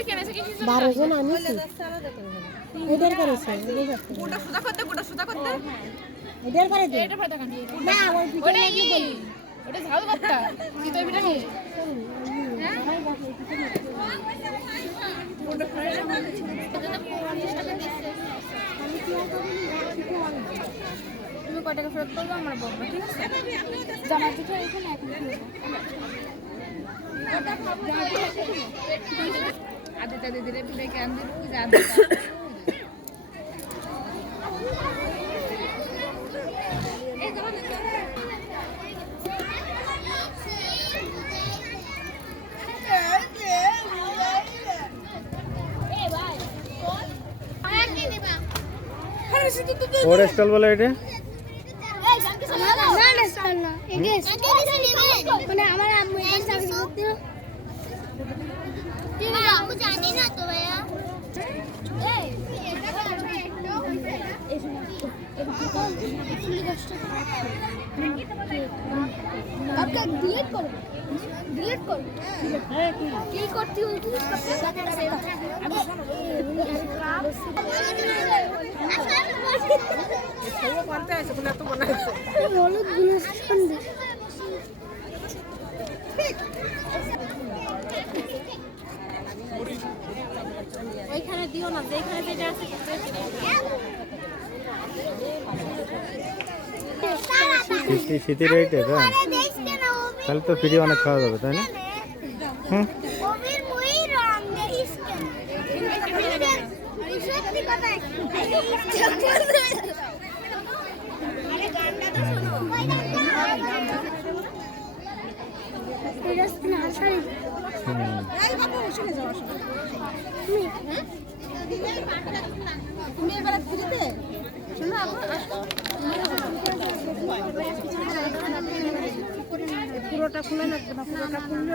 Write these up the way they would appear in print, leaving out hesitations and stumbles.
12 জন আনিছি এদের করেছে গোটা সুদা করতে এদের করে দে এটা ফাটা কাটি না ওই ওটা ওটা ঝাল করতে কি তো এটা কি হ্যাঁ ওটা ফ্রাই এটা 50 টাকা দিছে তুমি কত টাকা ফেরত করবে আমার বলবা ঠিক আছে জামা দিতে এখানে এখন আদিতা দিদিরে ডেকে আনতে পূজা আদিতা এই জামা না ওর স্টল বলে এটা মানে আমার আম্মু এখানে চাকরি করতে আম্মু জানি না তো ভাইয়া आपका डिलीट करो কি করতে হল তুই সব বলতে আছে কোন তো বানাইছে হলুদ জিনিস শুনবি ওইখানে দিও না যেখানে যেটা আছে শীতের রেটে তাহলে তো ফ্রি অনেক খাওয়া যাবে তাই না হুম তুমি এবারে ফ্রিতে শোনো পুরোটা খুলে না পুরোটা খুললে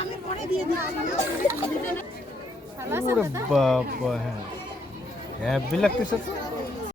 আমি পরে দিয়ে দিচ্ছি বাবা হ্যাঁ হ্যাঁ লাগতেছে তো